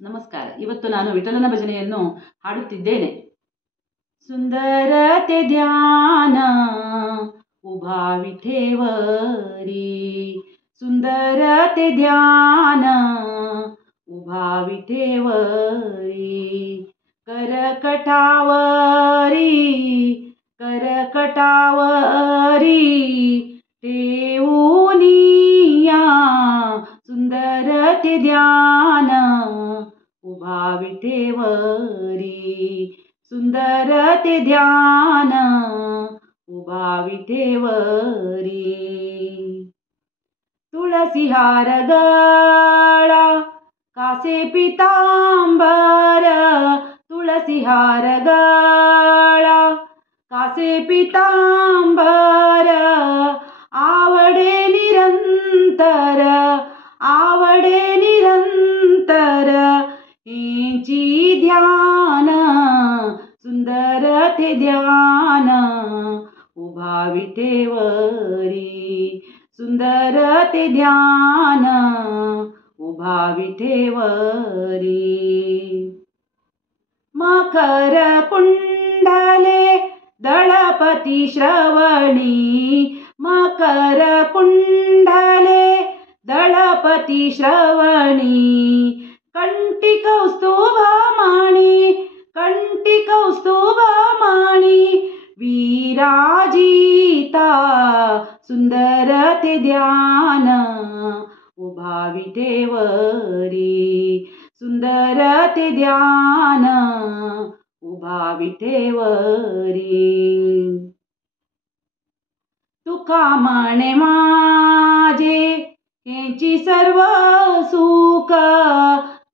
ನಮಸ್ಕಾರ. ಇವತ್ತು ನಾನು ವಿಠಲನ ಭಜನೆಯನ್ನು ಹಾಡುತ್ತಿದ್ದೇನೆ. ಸುಂದರತೆ ಧ್ಯಾನ ಉಭಾ ವಿಠೇವರಿ, ಸುಂದರತೆ ಧ್ಯಾನ ಉಭಾ ವಿಠೇವರಿ, करकटावरी करकटावरी ठेवूनिया, सुंदरते ध्यान उभा विठेवरी, सुंदरते ध्यान उभा विठेवरी. तुळसी हार गळा कासे पितांबर, तुळसी हार गळा कासे पितांबर, आवडे निरंतर आवडे निरंतर हेची ध्यान, सुंदरते ध्यान उभा विठेवरी, सुंदरते ध्यान उभा विठेवरी. मकर कुंडले दळपती श्रवणी, मकर कुंडले दळपती श्रवणी, कंठी कौस्तुभमणी कंठी कौस्तुभमणी विराजिता, सुंदरते ध्यान उभा विठेवरी, सुंदरते ध्यान उभा विठेवरी. तुका म्हणे माझे हेची सर्व सुख,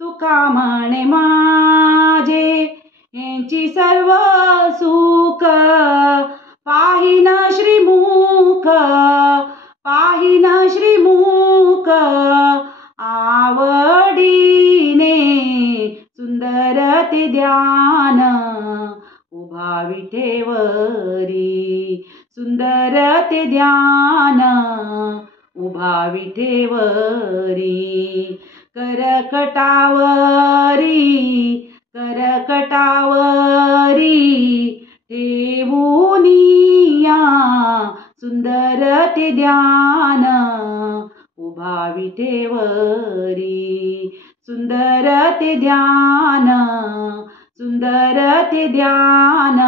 तुका म्हणे माझे हेची सर्व सुख, पाहिन श्रीमुख पाहिन श्रीमुख आवडीने, सुंदरते ध्यान उभा विठेवरी, सुंदरते ध्यान उभा विठेवरी. करकटावरी करकटावरी ठेवूनिया, सुंदरते ध्यान उभा विठेवरी, सुंदरते ध्यान सुंदरते ध्यान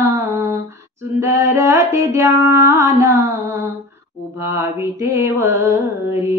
सुंदरते ध्यान उभा विठेवरी.